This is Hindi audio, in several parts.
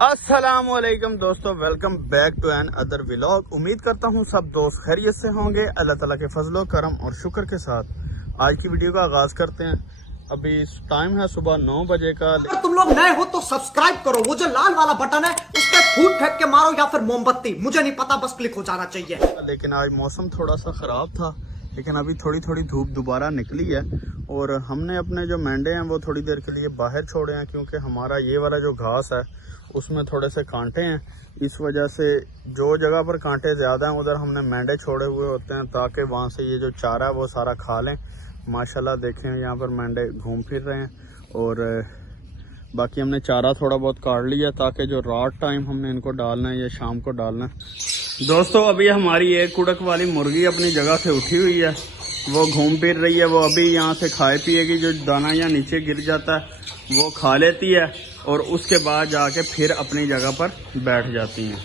अस्सलामुअलैकुम दोस्तों, welcome back to another vlog. उम्मीद करता हूँ सब दोस्त खैरियत से होंगे। अल्लाह ताला के फजलो करम और शुक्र के साथ आज की वीडियो का आगाज करते हैं। अभी टाइम है सुबह 9 बजे का। अगर तुम लोग नए हो तो सब्सक्राइब करो, वो जो लाल वाला बटन है उस पर फूट फेंक के मारो या फिर मोमबत्ती, मुझे नहीं पता, बस क्लिक हो जाना चाहिए। लेकिन आज मौसम थोड़ा सा ख़राब था, लेकिन अभी थोड़ी थोड़ी धूप दोबारा निकली है और हमने अपने जो मेंढे हैं वो थोड़ी देर के लिए बाहर छोड़े हैं, क्योंकि हमारा ये वाला जो घास है उसमें थोड़े से कांटे हैं। इस वजह से जो जगह पर कांटे ज़्यादा हैं उधर हमने मेंढे छोड़े हुए होते हैं, ताकि वहाँ से ये जो चारा है वो सारा खा लें। माशाल्लाह देखें यहाँ पर मेंढे घूम फिर रहे हैं और बाकी हमने चारा थोड़ा बहुत काट लिया, ताकि जो रात टाइम हमने इनको डालना है या शाम को डालना है। दोस्तों अभी हमारी एक कुड़क वाली मुर्गी अपनी जगह से उठी हुई है, वो घूम फिर रही है। वो अभी यहाँ से खाए पिएगी, जो दाना यहाँ नीचे गिर जाता है वो खा लेती है और उसके बाद जाके फिर अपनी जगह पर बैठ जाती हैं।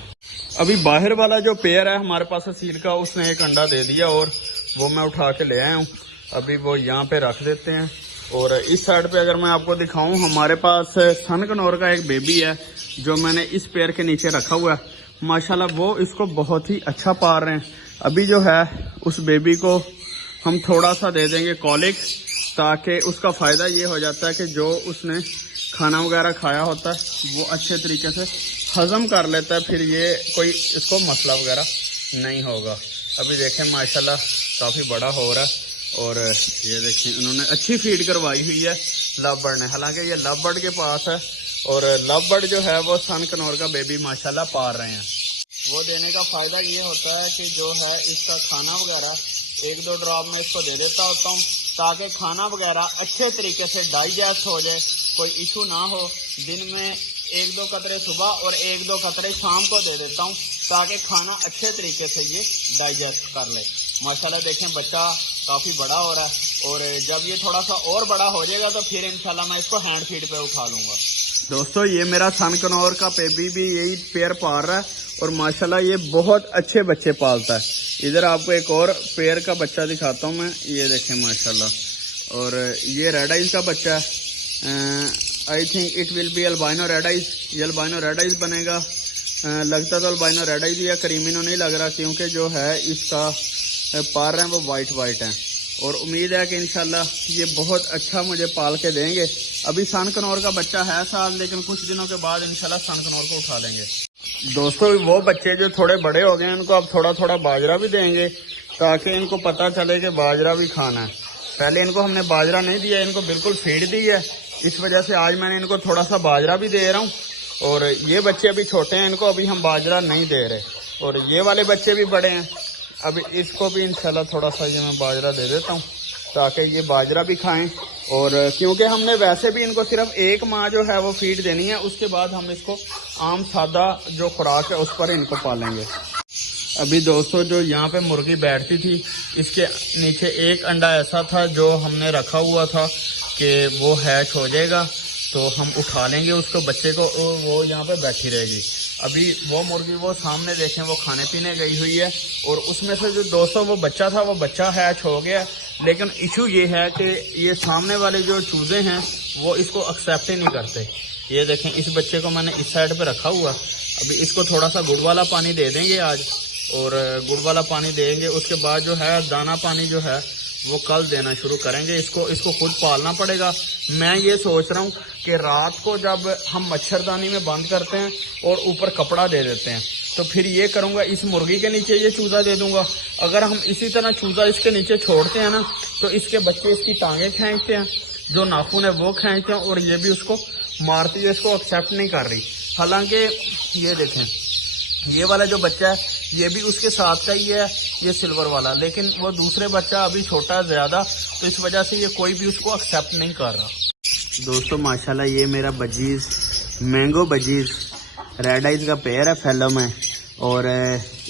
अभी बाहर वाला जो पेयर है हमारे पास सील का, उसने एक अंडा दे दिया और वो मैं उठा के ले आया हूँ। अभी वो यहाँ पे रख देते हैं। और इस साइड पे अगर मैं आपको दिखाऊं, हमारे पास सनकनौर का एक बेबी है जो मैंने इस पेयर के नीचे रखा हुआ है। माशाल्लाह वो इसको बहुत ही अच्छा पाल रहे हैं। अभी जो है उस बेबी को हम थोड़ा सा दे देंगे कॉलिक, ताकि उसका फ़ायदा ये हो जाता है कि जो उसने खाना वगैरह खाया होता है वो अच्छे तरीके से हजम कर लेता है, फिर ये कोई इसको मसला वगैरह नहीं होगा। अभी देखें माशाल्लाह काफ़ी बड़ा हो रहा है और ये देखिए उन्होंने अच्छी फीड करवाई हुई है लव बर्ड ने। हालांकि ये लव बर्ड के पास है और लव बर्ड जो है वो सनकनौर का बेबी माशाल्लाह पाल रहे हैं। वो देने का फ़ायदा ये होता है कि जो है इसका खाना वगैरह 1-2 ड्रॉप में इसको दे देता होता हूँ, ताकि खाना वगैरह अच्छे तरीके से डाइजेस्ट हो जाए, कोई इशू ना हो। दिन में 1-2 कतरे सुबह और 1-2 कतरे शाम को दे देता हूँ, ताकि खाना अच्छे तरीके से ये डाइजेस्ट कर ले। माशाल्लाह देखें बच्चा काफ़ी बड़ा हो रहा है और जब ये थोड़ा सा और बड़ा हो जाएगा तो फिर इंशाल्लाह मैं इसको हैंड फीड पे उठा लूँगा। दोस्तों ये मेरा सनकनौर का बेबी भी यही पेयर पाल रहा है और माशाल्लाह ये बहुत अच्छे बच्चे पालता है। इधर आपको एक और पेयर का बच्चा दिखाता हूँ मैं, ये देखें माशाल्लाह। और ये रेड आइज का बच्चा है। I think it will be albino red eyes. ये अल्बाइनो रेड आइज बनेगा। लगता तो अल्बाइनो रेड आइज या करीमिनो नहीं लग रहा, क्योंकि जो है इसका पार रहे हैं वो वाइट हैं। और उम्मीद है कि इंशाल्लाह ये बहुत अच्छा मुझे पाल के देंगे। अभी सनकनौर का बच्चा है साथ, लेकिन कुछ दिनों के बाद इंशाल्लाह सनकनौर को उठा लेंगे। दोस्तों वो बच्चे जो थोड़े बड़े हो गए हैं उनको अब थोड़ा थोड़ा बाजरा भी देंगे, ताकि इनको पता चले कि बाजरा भी खाना है। पहले इनको हमने बाजरा नहीं दिया, इनको बिल्कुल फीड दी है। इस वजह से आज मैंने इनको थोड़ा सा बाजरा भी दे रहा हूँ। और ये बच्चे अभी छोटे हैं, इनको अभी हम बाजरा नहीं दे रहे। और ये वाले बच्चे भी बड़े हैं, अभी इसको भी इंशाल्लाह थोड़ा सा ये मैं बाजरा दे देता हूँ, ताकि ये बाजरा भी खाएं। और क्योंकि हमने वैसे भी इनको सिर्फ एक माह जो है वो फीड देनी है, उसके बाद हम इसको आम सादा जो खुराक है उस पर इनको पालेंगे। अभी दोस्तों जो यहाँ पे मुर्गी बैठती थी, इसके नीचे एक अंडा ऐसा था जो हमने रखा हुआ था कि वो हैच हो जाएगा तो हम उठा लेंगे उसको, बच्चे को, वो यहाँ पे बैठी रहेगी। अभी वो मुर्गी वो सामने देखें वो खाने पीने गई हुई है और उसमें से जो दोस्तों वो बच्चा था वो बच्चा हैच हो गया। लेकिन इशू ये है कि ये सामने वाले जो चूजे हैं वो इसको एक्सेप्ट ही नहीं करते। ये देखें इस बच्चे को मैंने इस साइड पे रखा हुआ। अभी इसको थोड़ा सा गुड़ वाला पानी दे देंगे आज, और गुड़ वाला पानी देंगे। उसके बाद जो है दाना पानी जो है वो कल देना शुरू करेंगे। इसको खुद पालना पड़ेगा। मैं ये सोच रहा हूँ कि रात को जब हम मच्छरदानी में बंद करते हैं और ऊपर कपड़ा दे देते हैं, तो फिर ये करूँगा इस मुर्गी के नीचे ये चूजा दे दूंगा। अगर हम इसी तरह चूजा इसके नीचे छोड़ते हैं ना, तो इसके बच्चे इसकी टांगे खींचते हैं, जो नाखून है वो खींचते हैं और ये भी उसको मारती है, इसको एक्सेप्ट नहीं कर रही। हालांकि ये देखें ये वाला जो बच्चा है ये भी उसके साथ का ही है, ये सिल्वर वाला, लेकिन वो दूसरे बच्चा अभी छोटा है ज़्यादा, तो इस वजह से ये कोई भी उसको एक्सेप्ट नहीं कर रहा। दोस्तों माशाल्लाह ये मेरा budgies mango budgies red eyes का पेयर है फैलो में। और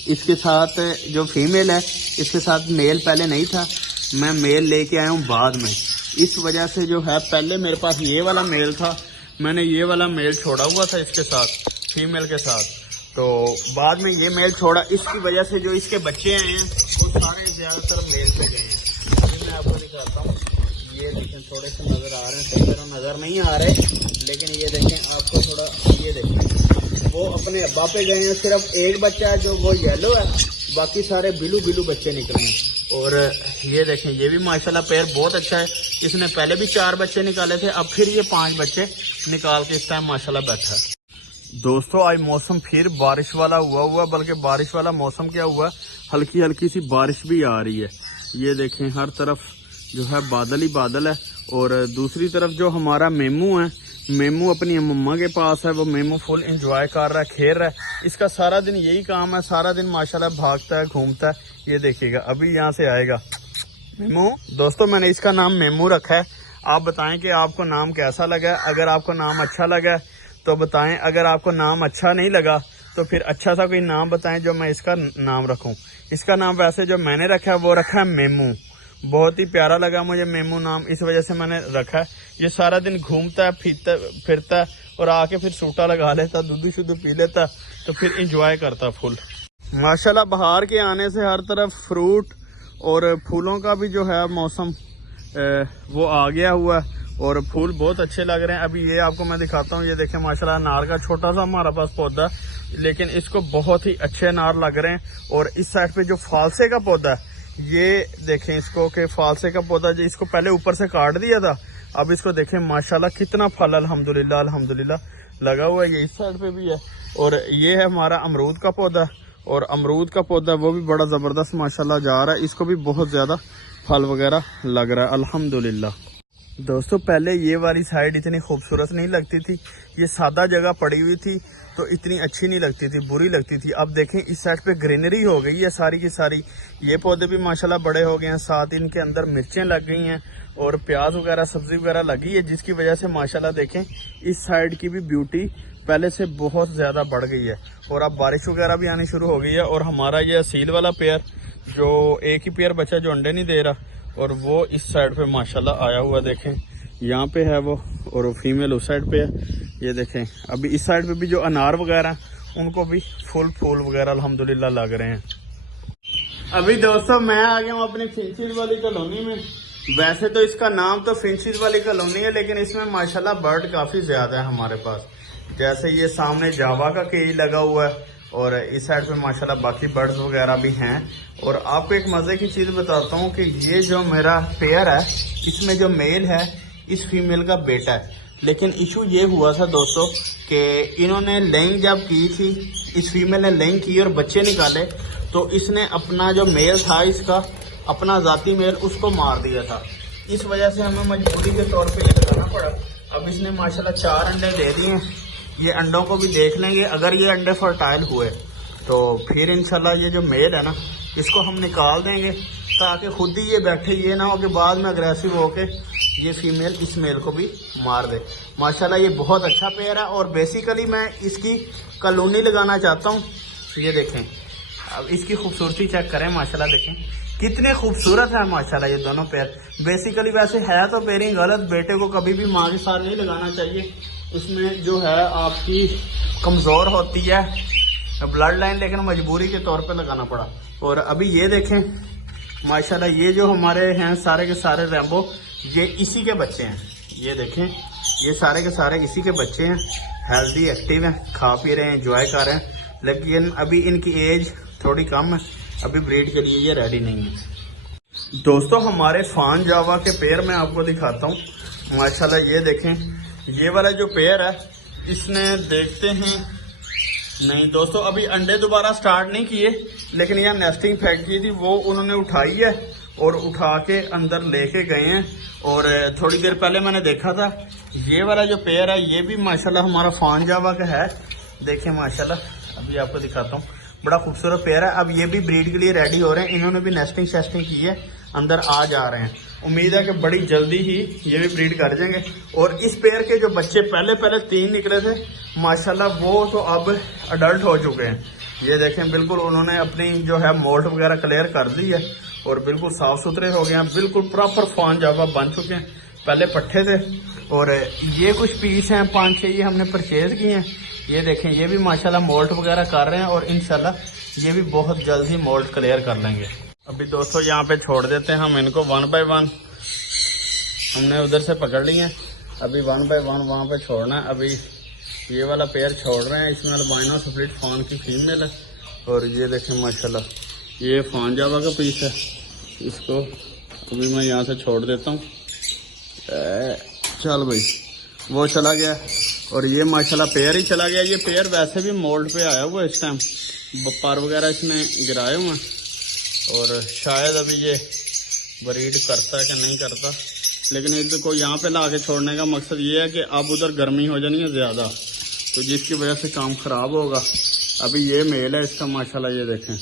इसके साथ जो फीमेल है, इसके साथ मेल पहले नहीं था, मैं मेल लेके आया हूँ बाद में। इस वजह से जो है पहले मेरे पास ये वाला मेल था, मैंने ये वाला मेल छोड़ा हुआ था इसके साथ फीमेल के साथ, तो बाद में ये मेल छोड़ा। इसकी वजह से जो इसके बच्चे आए हैं वो सारे ज़्यादातर मेल पे गए हैं। अभी मैं आपको दिखाता हूँ, ये देखें थोड़े से नज़र आ रहे हैं, सही तरह नज़र नहीं आ रहे, लेकिन ये देखें आपको थोड़ा, ये देखें वो अपने अब्बा पे गए हैं। सिर्फ एक बच्चा है जो वो येलो है, बाकी सारे बिलू बिलू बच्चे निकले हैं। और ये देखें, ये भी माशाल्लाह पेयर बहुत अच्छा है। इसने पहले भी 4 बच्चे निकाले थे, अब फिर ये 5 बच्चे निकाल के इस टाइम माशाल्लाह बैठा है। दोस्तों आज मौसम फिर बारिश वाला हुआ, बल्कि बारिश वाला मौसम क्या हुआ, हल्की हल्की सी बारिश भी आ रही है। ये देखें हर तरफ जो है बादल ही बादल है। और दूसरी तरफ जो हमारा मेमू है, मेमू अपनी मम्मा के पास है। वो मेमू फुल एंजॉय कर रहा है, खेल रहा है। इसका सारा दिन यही काम है, सारा दिन माशाल्लाह भागता है, घूमता है। ये देखिएगा अभी यहाँ से आएगा मेमू। दोस्तों मैंने इसका नाम मेमू रखा है। आप बताएं कि आपको नाम कैसा लगा। अगर आपको नाम अच्छा लगा तो बताएं, अगर आपको नाम अच्छा नहीं लगा तो फिर अच्छा सा कोई नाम बताएं जो मैं इसका नाम रखूं। इसका नाम वैसे जो मैंने रखा है वो रखा है मेमू। बहुत ही प्यारा लगा मुझे मेमू नाम, इस वजह से मैंने रखा है। ये सारा दिन घूमता है, फिरता है और आके फिर सूटा लगा लेता, दूध शुद्ध पी लेता, तो फिर इंजॉय करता फुल। माशाल्लाह बाहर के आने से हर तरफ फ्रूट और फूलों का भी जो है मौसम वो आ गया हुआ है और फूल बहुत अच्छे लग रहे हैं। अभी ये आपको मैं दिखाता हूँ। ये देखें माशाल्लाह अनार का छोटा सा हमारे पास पौधा, लेकिन इसको बहुत ही अच्छे अनार लग रहे हैं। और इस साइड पे जो फालसे का पौधा है, ये देखें इसको कि फालसे का पौधा जो इसको पहले ऊपर से काट दिया था, अब इसको देखें माशाल्लाह कितना फल अल्हम्दुलिल्लाह अल्हम्दुलिल्लाह लगा हुआ है। ये इस साइड पे भी है। और ये है हमारा अमरूद का पौधा, और अमरूद का पौधा वो भी बड़ा ज़बरदस्त माशाल्लाह जा रहा है। इसको भी बहुत ज़्यादा फल वगैरह लग रहा है अल्हम्दुलिल्लाह। दोस्तों पहले ये वाली साइड इतनी खूबसूरत नहीं लगती थी, ये सादा जगह पड़ी हुई थी तो इतनी अच्छी नहीं लगती थी, बुरी लगती थी। अब देखें इस साइड पे ग्रीनरी हो गई है सारी की सारी। ये पौधे भी माशाल्लाह बड़े हो गए हैं, साथ इनके अंदर मिर्चें लग गई हैं और प्याज वगैरह सब्जी वगैरह लगी है, जिसकी वजह से माशाल्लाह देखें इस साइड की भी ब्यूटी पहले से बहुत ज़्यादा बढ़ गई है। और अब बारिश वगैरह भी आनी शुरू हो गई है। और हमारा ये असील वाला पेयर जो एक ही पेयर बचा जो अंडे नहीं दे रहा, और वो इस साइड पे माशाल्लाह आया हुआ देखें, यहाँ पे है वो, और फीमेल उस साइड पे है। ये देखें अभी इस साइड पे भी जो अनार वगैरह हैं उनको भी फुल फूल वगैरह अल्हम्दुलिल्लाह लग रहे हैं। अभी दोस्तों मैं आ गया हूँ अपनी फिंचीज वाली कॉलोनी में। वैसे तो इसका नाम तो फिंचीज वाली कॉलोनी है, लेकिन इसमें माशाल्लाह बर्ड काफी ज्यादा है हमारे पास। जैसे ये सामने जावा का केज लगा हुआ है और इस साइड पे माशाल्लाह बाकी बर्ड्स वगैरह भी हैं। और आपको एक मजे की चीज बताता हूँ कि ये जो मेरा पेयर है, इसमें जो मेल है इस फीमेल का बेटा है। लेकिन इशू ये हुआ था दोस्तों कि इन्होंने लेंग जब की थी, इस फीमेल ने लेंग की और बच्चे निकाले, तो इसने अपना जो मेल था, इसका अपना जाती मेल, उसको मार दिया था। इस वजह से हमें मजबूरी के तौर पे ये लगाना पड़ा। अब इसने माशाल्लाह 4 अंडे दे दिए। ये अंडों को भी देख लेंगे, अगर ये अंडे फर्टाइल हुए तो फिर इंशाल्लाह ये जो मेल है ना, इसको हम निकाल देंगे, ताकि खुद ही ये बैठे, ये ना हो कि बाद में अग्रेसिव होके ये फीमेल इस मेल को भी मार दे। माशाल्लाह ये बहुत अच्छा पेयर है और बेसिकली मैं इसकी कॉलोनी लगाना चाहता हूँ। ये देखें, अब इसकी खूबसूरती चेक करें, माशाल्लाह देखें कितने खूबसूरत है माशाल्लाह ये दोनों पेयर। बेसिकली वैसे है तो पेयरिंग गलत, बेटे को कभी भी माँ के साथ नहीं लगाना चाहिए, उसमें जो है आपकी कमज़ोर होती है ब्लड लाइन, लेकिन मजबूरी के तौर पे लगाना पड़ा। और अभी ये देखें माशाल्लाह ये जो हमारे हैं सारे के सारे रैम्बो, ये इसी के बच्चे हैं। ये देखें ये सारे के सारे इसी के बच्चे हैं, हेल्दी एक्टिव हैं, खा पी रहे हैं, एंजॉय कर रहे हैं। लेकिन अभी इनकी एज थोड़ी कम है, अभी ब्रीड के लिए ये रेडी नहीं है। दोस्तों हमारे फान जावा के पेयर मैं आपको दिखाता हूँ। माशाल्लाह ये देखें, ये वाला जो पेयर है इसने देखते हैं नहीं दोस्तों अभी अंडे दोबारा स्टार्ट नहीं किए, लेकिन यहाँ नेस्टिंग फैक्ट्री थी वो उन्होंने उठाई है और उठा के अंदर लेके गए हैं। और थोड़ी देर पहले मैंने देखा था ये वाला जो पेयर है ये भी माशाल्लाह हमारा फान जावा का है। देखें माशाल्लाह अभी आपको दिखाता हूँ, बड़ा खूबसूरत पेयर है। अब ये भी ब्रीड के लिए रेडी हो रहे हैं, इन्होंने भी नेस्टिंग शेस्टिंग की है, अंदर आ जा रहे हैं। उम्मीद है कि बड़ी जल्दी ही ये भी ब्रीड कर जाएंगे। और इस पेयर के जो बच्चे पहले 3 निकले थे माशाल्लाह वो तो अब अडल्ट हो चुके हैं। ये देखें बिल्कुल उन्होंने अपनी जो है मोल्ट वगैरह क्लियर कर दी है और बिल्कुल साफ सुथरे हो गए हैं, बिल्कुल प्रॉपर फान जावा बन चुके हैं। पहले पट्टे थे और ये कुछ पीस हैं 5-6 ये हमने परचेज किए हैं। ये देखें ये भी माशाल्लाह मोल्ट वगैरह कर रहे हैं और इंशाल्लाह ये भी बहुत जल्द ही मोल्ट क्लियर कर लेंगे। अभी दोस्तों यहाँ पे छोड़ देते हैं हम इनको 1 बाय 1, हमने उधर से पकड़ लिए, अभी 1 बाय 1 वहाँ पे छोड़ना है। अभी ये वाला पेयर छोड़ रहे हैं। इसमें अल्बाइनो स्प्लिट फान की फीमेल है। और ये देखें माशाल्लाह ये फान जावा का पीस है। इसको अभी मैं यहाँ से छोड़ देता हूँ। चल भाई वो चला गया। और ये माशाल्लाह पेयर ही चला गया। ये पेयर वैसे भी मोल्ड पे आया हुआ है इस टाइम, पर वगैरह इसने गिराए हुए हैं और शायद अभी ये ब्रीड करता है कि नहीं करता। लेकिन इसको यहाँ पे ला के छोड़ने का मकसद ये है कि अब उधर गर्मी हो जानी है ज़्यादा, तो जिसकी वजह से काम ख़राब होगा। अभी ये मेल है इसका माशाल्लाह, ये देखें।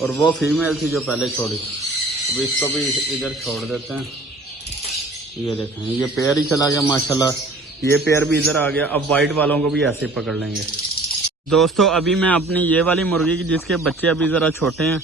और वो फीमेल थी जो पहले छोड़ी। अभी इसको भी इधर छोड़ देते हैं। ये देखें ये पेयर ही चला गया माशाल्लाह। ये पेयर भी इधर आ गया। अब वाइट वालों को भी ऐसे ही पकड़ लेंगे। दोस्तों अभी मैं अपनी ये वाली मुर्गी की जिसके बच्चे अभी ज़रा छोटे हैं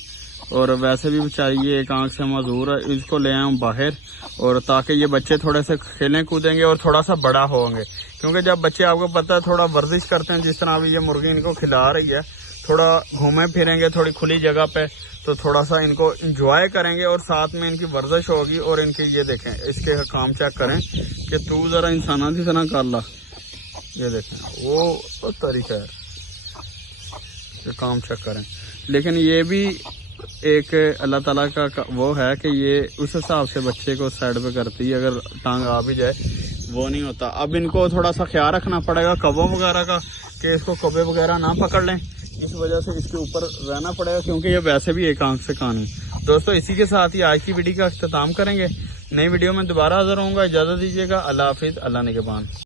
और वैसे भी बेचारी ये एक आंख से मजबूर है, इसको ले आया हूँ बाहर। और ताकि ये बच्चे थोड़े से खेलें कूदेंगे और थोड़ा सा बड़ा होंगे। क्योंकि जब बच्चे आपको पता है थोड़ा वर्जिश करते हैं, जिस तरह अभी ये मुर्गी इनको खिला रही है, थोड़ा घूमे फिरेंगे थोड़ी खुली जगह पे, तो थोड़ा सा इनको इंजॉय करेंगे और साथ में इनकी वर्जिश होगी। और इनकी ये देखें इसके काम चेक करें कि तू ज़रा इंसाना की तरह कर ला। ये देखें वो तरीका है, ये काम चेक करें। लेकिन ये भी एक अल्लाह ताला का वो है कि ये उस हिसाब से बच्चे को साइड पे करती है। अगर टांग आ भी जाए वो नहीं होता। अब इनको थोड़ा सा ख्याल रखना पड़ेगा कब्बों वगैरह का, कि इसको कब्बे वगैरह ना पकड़ लें। इस वजह से इसके ऊपर रहना पड़ेगा, क्योंकि ये वैसे भी एक आंख से कान है। दोस्तों इसी के साथ ही आज की वीडियो का अख्ताम करेंगे। नई वीडियो में दोबारा हाजिर होऊंगा। इजाज़त दीजिएगा। अल्लाह हाफिज़। अल्लाह निगहबान।